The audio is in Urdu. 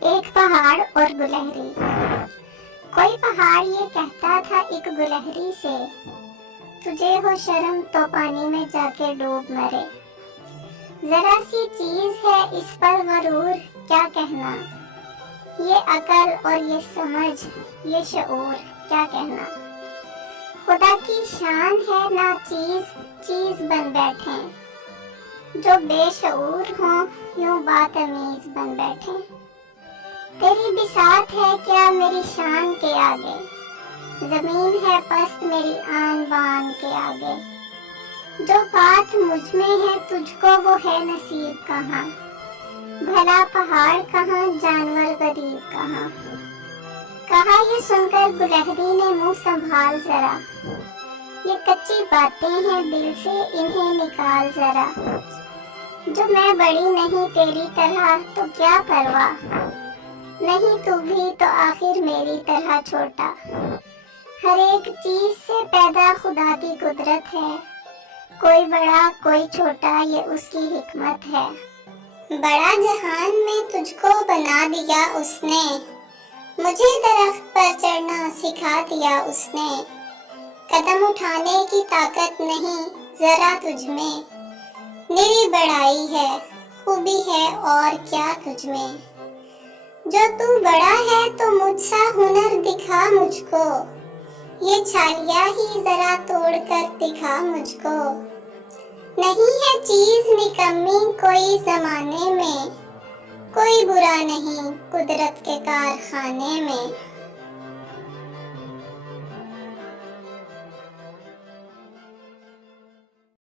ایک پہاڑ اور گلہری۔ کوئی پہاڑ یہ کہتا تھا ایک گلہری سے، تجھے ہو شرم تو پانی میں جا کے ڈوب مرے۔ ذرا سی چیز ہے اس پر غرور، کیا کہنا، یہ عقل اور یہ سمجھ، یہ شعور، کیا کہنا۔ خدا کی شان ہے نا چیز چیز بن بیٹھیں، جو بے شعور ہوں یوں باتمیز بن بیٹھیں۔ تیری بساط ہے کیا میری شان کے آگے، زمین ہے پست میری آن بان کے آگے۔ جو بات مجھ میں ہے تجھ کو وہ ہے نصیب کہاں، بھلا پہاڑ کہاں جانور غریب کہاں۔ کہا یہ سن کر گلہری نے منہ سنبھال ذرا، یہ کچی باتیں ہیں دل سے انہیں نکال ذرا۔ جو میں بڑی نہیں تیری طرح تو کیا پرواہ، نہیں تو بھی تو آخر میری طرح چھوٹا۔ ہر ایک چیز سے پیدا خدا کی قدرت ہے، کوئی بڑا کوئی چھوٹا یہ اس کی حکمت ہے۔ بڑا جہان میں تجھ کو بنا دیا اس نے، مجھے درخت پر چڑھنا سکھا دیا اس نے۔ قدم اٹھانے کی طاقت نہیں ذرا تجھ میں، میری بڑائی ہے خوبی ہے اور کیا تجھ میں۔ جو تو بڑا ہے تو مجھ سا ہنر دکھا مجھ کو، یہ چھالیاں ہی ذرا توڑ کر دکھا مجھ کو۔ نہیں ہے چیز نکمی کوئی زمانے میں، کوئی برا نہیں قدرت کے کارخانے میں۔